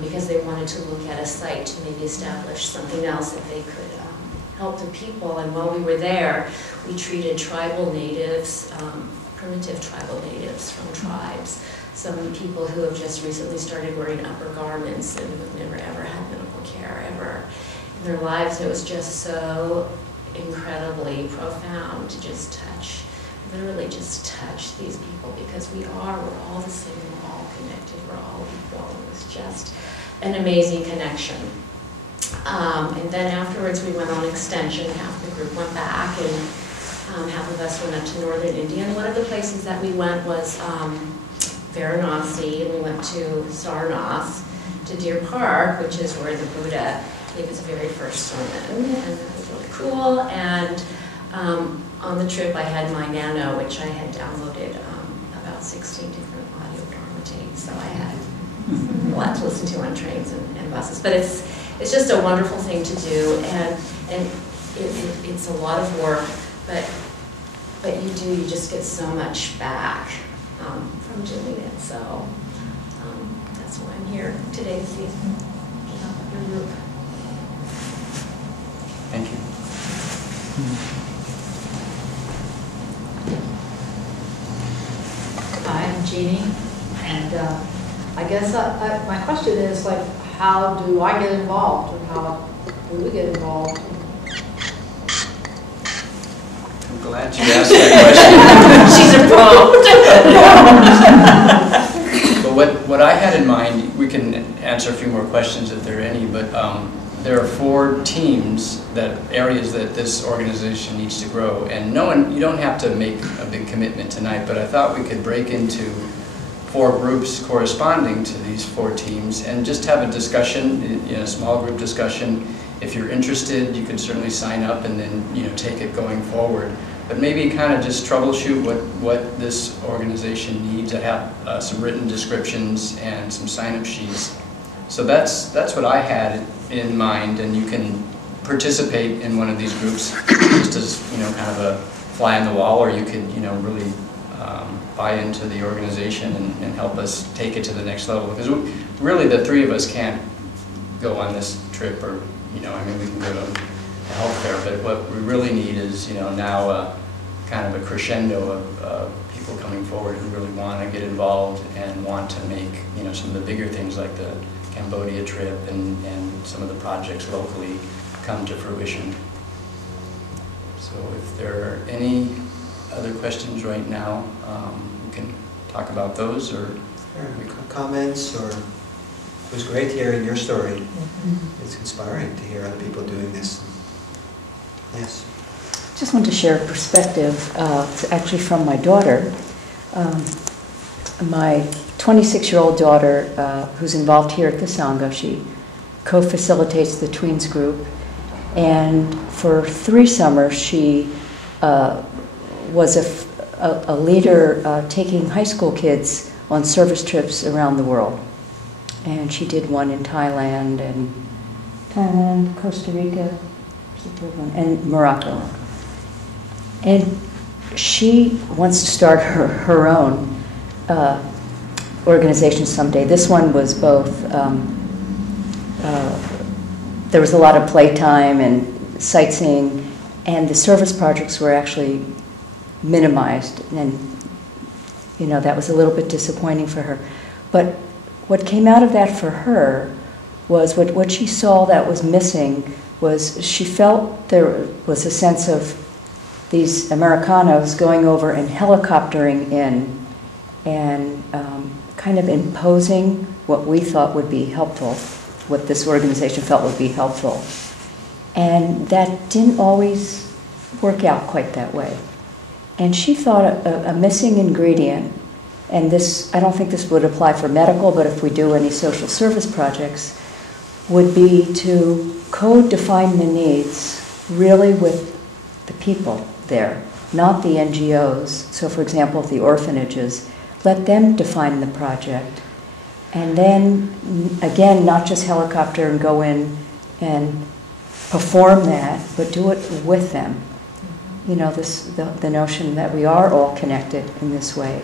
because they wanted to look at a site to maybe establish something else that they could help the people. And while we were there, we treated tribal natives, primitive tribal natives from tribes. Some people who have just recently started wearing upper garments and who have never ever had medical care ever in their lives. It was just so incredibly profound to just touch, literally just touch these people, because we're all the same, we're all connected, we're all equal. It was just an amazing connection. And then afterwards we went on extension. Half the group went back, and half of us went up to northern India. And one of the places that we went was Varanasi, and we went to Sarnath, to Deer Park, which is where the Buddha gave his very first sermon, and that was really cool. And on the trip I had my Nano, which I had downloaded about 16 different audio Dharma tapes, so I had a lot to listen to on trains and buses. But it's just a wonderful thing to do, and it's a lot of work, but you just get so much back from doing it. So that's why I'm here today to see your group. Thank you. Hi, I'm Jeannie, and I guess my question is, like, how do I get involved, or how do we get involved? I'm glad you asked that question. She's approved. But what I had in mind, we can answer a few more questions if there are any, but there are 4 teams, areas that this organization needs to grow. And you don't have to make a big commitment tonight, but I thought we could break into 4 groups corresponding to these 4 teams and just have a discussion, a small group discussion. If you're interested, you can certainly sign up and then take it going forward. But maybe kind of just troubleshoot what this organization needs. I have some written descriptions and some sign-up sheets. So that's what I had in mind, and you can participate in one of these groups just as kind of a fly on the wall, or you could really buy into the organization and help us take it to the next level. Because really the 3 of us can't go on this trip, or we can go to a health fair, but what we really need is now kind of a crescendo of people coming forward who really want to get involved and want to make some of the bigger things like the Cambodia trip and some of the projects locally come to fruition. So if there are any other questions right now, we can talk about those, or comments, or it was great hearing your story. It's inspiring to hear other people doing this. Yes. Just want to share a perspective, actually from my daughter. My 26-year-old daughter, who's involved here at the Sangha, she co-facilitates the Tweens group, and for 3 summers she was a leader taking high school kids on service trips around the world. And she did one in Thailand, Costa Rica, and Morocco. And she wants to start her own organization someday. This one was both, there was a lot of playtime and sightseeing, and the service projects were actually minimized, and you know, that was a little bit disappointing for her. But what came out of that for her was what she saw that was missing was she felt there was a sense of these Americanos going over and helicoptering in and kind of imposing what we thought would be helpful, what this organization felt would be helpful. And that didn't always work out quite that way. And she thought a missing ingredient, and this, I don't think this would apply for medical, but if we do any social service projects, would be to co-define the needs really with the people there, not the NGOs. So for example, the orphanages, let them define the project. And then, again, not just helicopter and go in and perform that, but do it with them. You know, the notion that we are all connected in this way.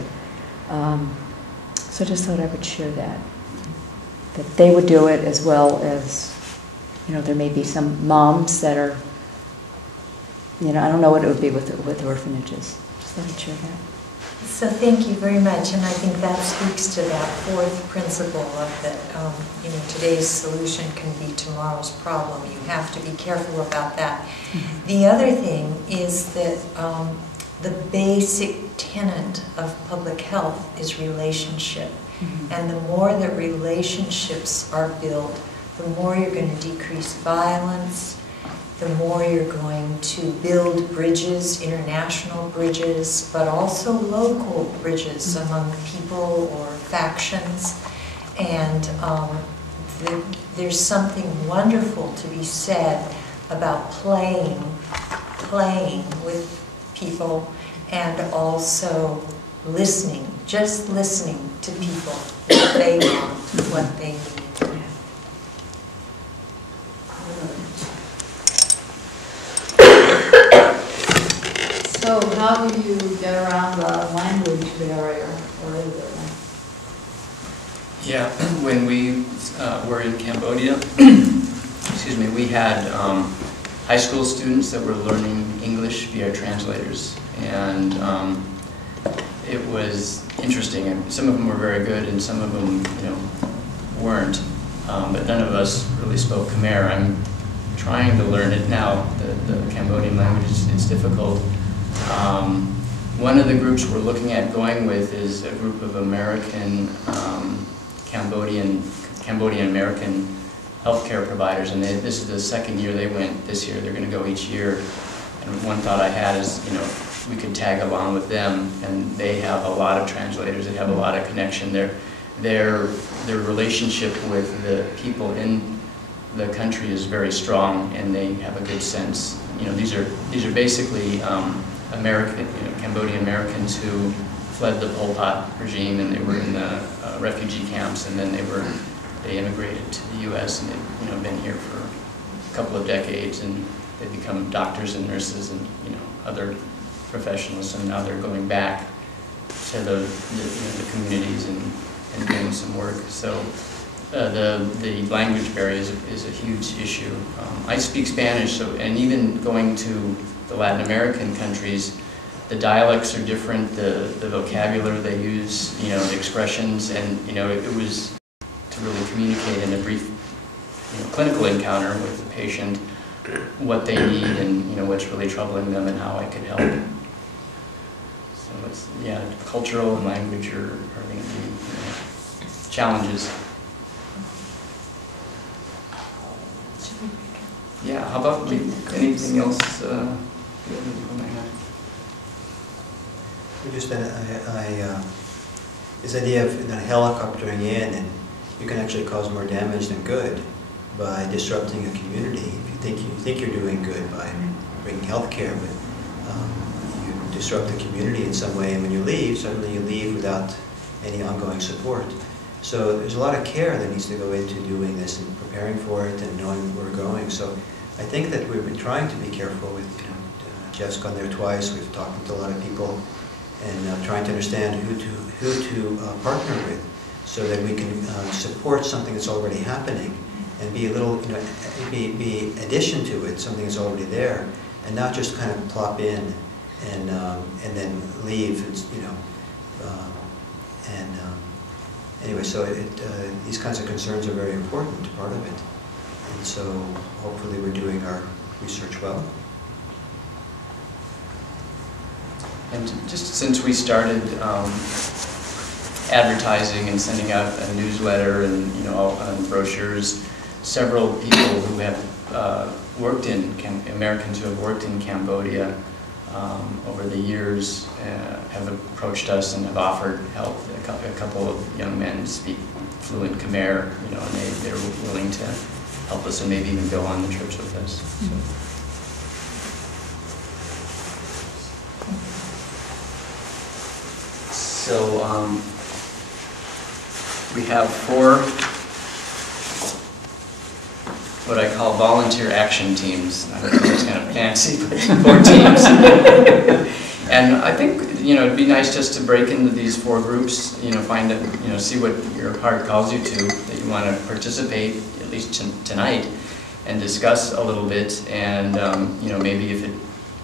So I just thought I would share that they would do it as well as, you know, there may be some moms that are, you know, I don't know what it would be with orphanages. Just thought I'd share that. So thank you very much, and I think that speaks to that fourth principle of that, you know, today's solution can be tomorrow's problem. You have to be careful about that. Mm-hmm. The other thing is that the basic tenet of public health is relationship. Mm-hmm. And the more that relationships are built, the more you're going to decrease violence, the more you're going to build bridges, international bridges, but also local bridges among people or factions. And there's something wonderful to be said about playing with people and also listening, just listening to people, what they want, what they need. So how do you get around the language barrier, or is it? Yeah, when we were in Cambodia, excuse me, we had high school students that were learning English via translators, and it was interesting. And some of them were very good, and some of them, you know, weren't. But none of us really spoke Khmer. I'm trying to learn it now. The Cambodian language is difficult. One of the groups we're looking at going with is a group of American, Cambodian American healthcare providers, and this is the second year they went. This year they're going to go each year. And one thought I had is, you know, we could tag along with them, and they have a lot of translators. They have a lot of connection. Their relationship with the people in the country is very strong, and they have a good sense. You know, these are basically American, you know, Cambodian Americans who fled the Pol Pot regime, and they were in the refugee camps, and then they immigrated to the U.S. and they've, you know, been here for a couple of decades, and they become doctors and nurses and, you know, other professionals, and now they're going back to the communities and doing some work. So the language barrier is a huge issue. I speak Spanish, so, and even going to the Latin American countries, the dialects are different, the vocabulary they use, you know, the expressions, and, you know, it was to really communicate in a brief, you know, clinical encounter with the patient what they need and, you know, what's really troubling them and how I could help. So it's, yeah, cultural and language are going to be, you know, challenges. Yeah, how about anything else? We just this idea of helicoptering in, and you can actually cause more damage than good by disrupting a community. If you think you're doing good by bringing health care, but you disrupt the community in some way, and when you leave, suddenly you leave without any ongoing support. So there's a lot of care that needs to go into doing this and preparing for it and knowing where we're going. So I think that we've been trying to be careful with, you know, Jeff's gone there twice. We've talked to a lot of people and trying to understand who to partner with so that we can support something that's already happening and be a little, be addition to it, something that's already there, and not just kind of plop in and then leave. Anyway, so these kinds of concerns are very important, part of it, and so hopefully we're doing our research well. And just since we started advertising and sending out a newsletter and brochures, several people who have worked in Americans who have worked in Cambodia over the years have approached us and have offered help. A couple of young men speak fluent Khmer, and they're willing to help us and maybe even go on the trips with us. So we have 4 what I call volunteer action teams. I don't know if it's kind of fancy, but 4 teams. And I think it'd be nice just to break into these 4 groups. Find it, see what your heart calls you to, that you want to participate at least tonight, and discuss a little bit. And maybe if it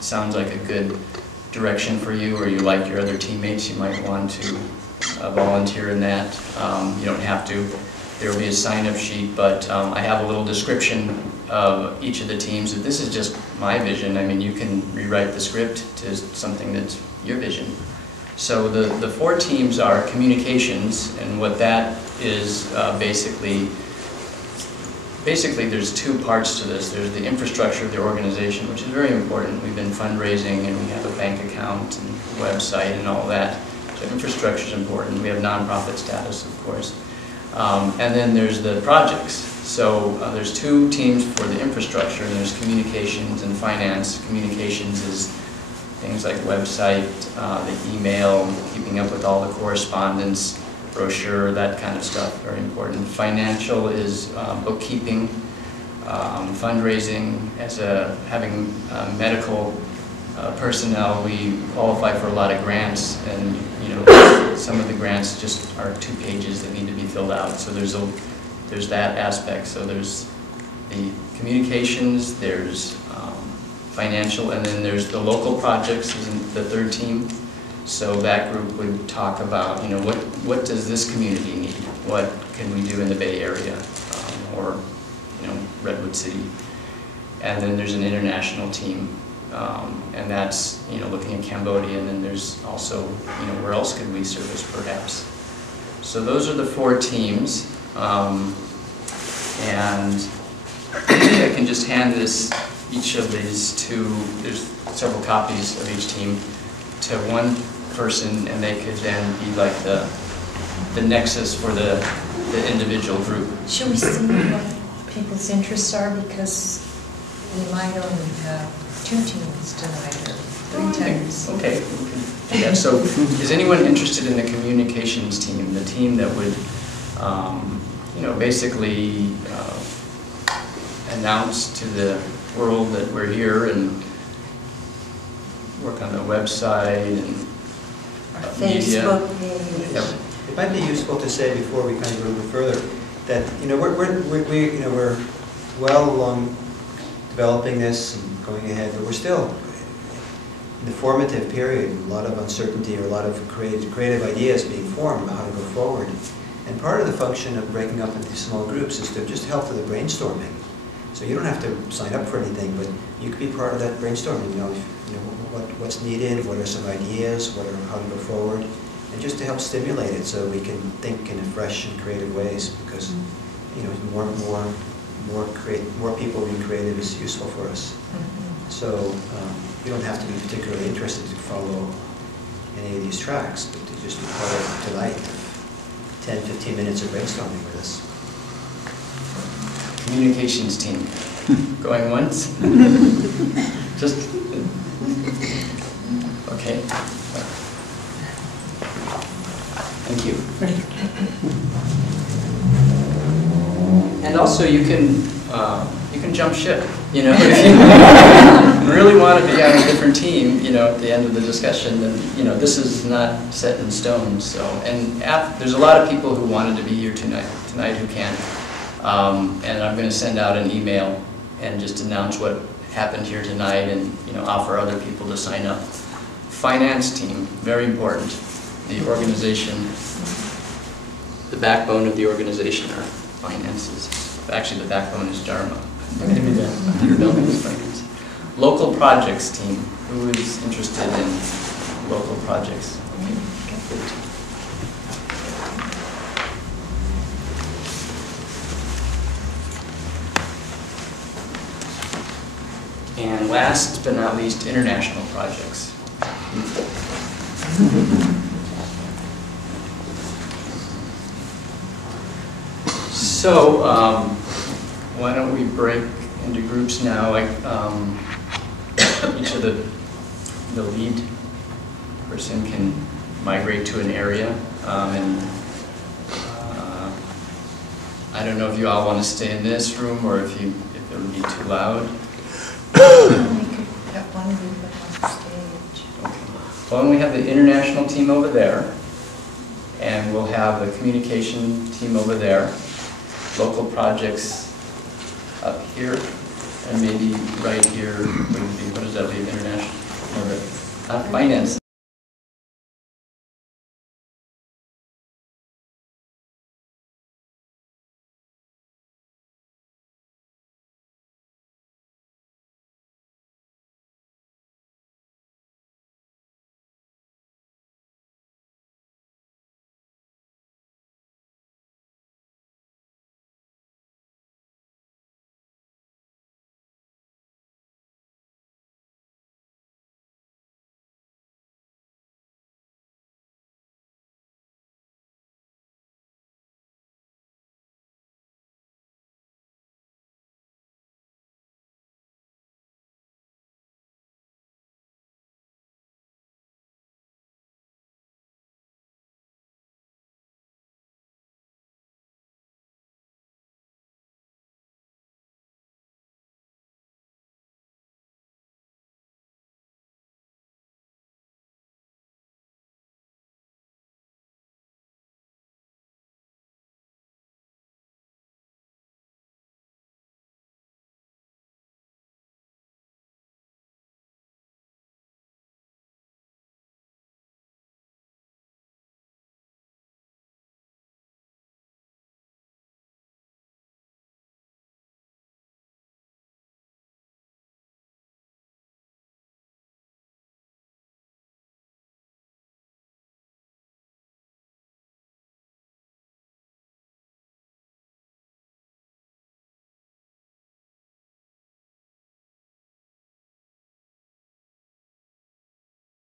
sounds like a good direction for you, or you like your other teammates, you might want to volunteer in that. You don't have to. There will be a sign-up sheet, but I have a little description of each of the teams. This is just my vision. I mean, you can rewrite the script to something that's your vision. So the 4 teams are communications, and what that is basically there's 2 parts to this. There's the infrastructure of the organization, which is very important. We've been fundraising, and we have a bank account and website and all that. So infrastructure is important. We have nonprofit status, of course. And then there's the projects. So there's 2 teams for the infrastructure, and there's communications and finance. Communications is things like website, the email, keeping up with all the correspondence, brochure, that kind of stuff, very important. Financial is bookkeeping, fundraising. Having medical personnel, we qualify for a lot of grants, and some of the grants just are 2 pages that need to be filled out. So there's that aspect. So there's the communications, there's financial, and then there's the local projects, is the 3rd team. So that group would talk about, what does this community need? What can we do in the Bay Area or Redwood City? And then there's an international team, and that's looking at Cambodia. And then there's also where else could we service perhaps? So those are the 4 teams, and maybe I can just hand each of these there's several copies of each team, to one person, and they could then be like the nexus for the individual group. Should we see what people's interests are? Because we might only have 2 teams tonight, or 3 teams. Okay, we can do that. So is anyone interested in the communications team, the team that would basically announce to the world that we're here and work on the website and media? Facebook page. Yep. It might be useful to say before we kind of go a little further that we're well along developing this and going ahead, but we're still in the formative period. A lot of uncertainty, or a lot of creative ideas being formed about how to go forward. And part of the function of breaking up into small groups is to just help with the brainstorming. So you don't have to sign up for anything, but you could be part of that brainstorming. What's needed, what are some ideas, how to go forward, and just to help stimulate it so we can think in fresh and creative ways. Because more people being creative is useful for us. So you don't have to be particularly interested to follow any of these tracks, but to just be part of tonight, 10-15 minutes of brainstorming with us. Communications team. Going once? Just, okay. Thank you. And also you can can jump ship, you know. If you really want to be on a different team, you know, at the end of the discussion, then, you know, this is not set in stone. So, and there's a lot of people who wanted to be here tonight who can't. And I'm going to send out an email and just announce what happened here tonight, and, you know, offer other people to sign up. Finance team, very important. The organization, the backbone of the organization are finances. Actually, the backbone is Dharma. Maybe the underbelly is finance. Local projects team, who is interested in local projects? Okay, good. And last but not least, international projects. So, why don't we break into groups now? Like, each of the lead person can migrate to an area, I don't know if you all want to stay in this room or if it would be too loud. We could have one group up on stage. Okay. Well, we have the international team over there, and we'll have the communication team over there, local projects up here, and maybe right here would be, what does that leave, international? Finance.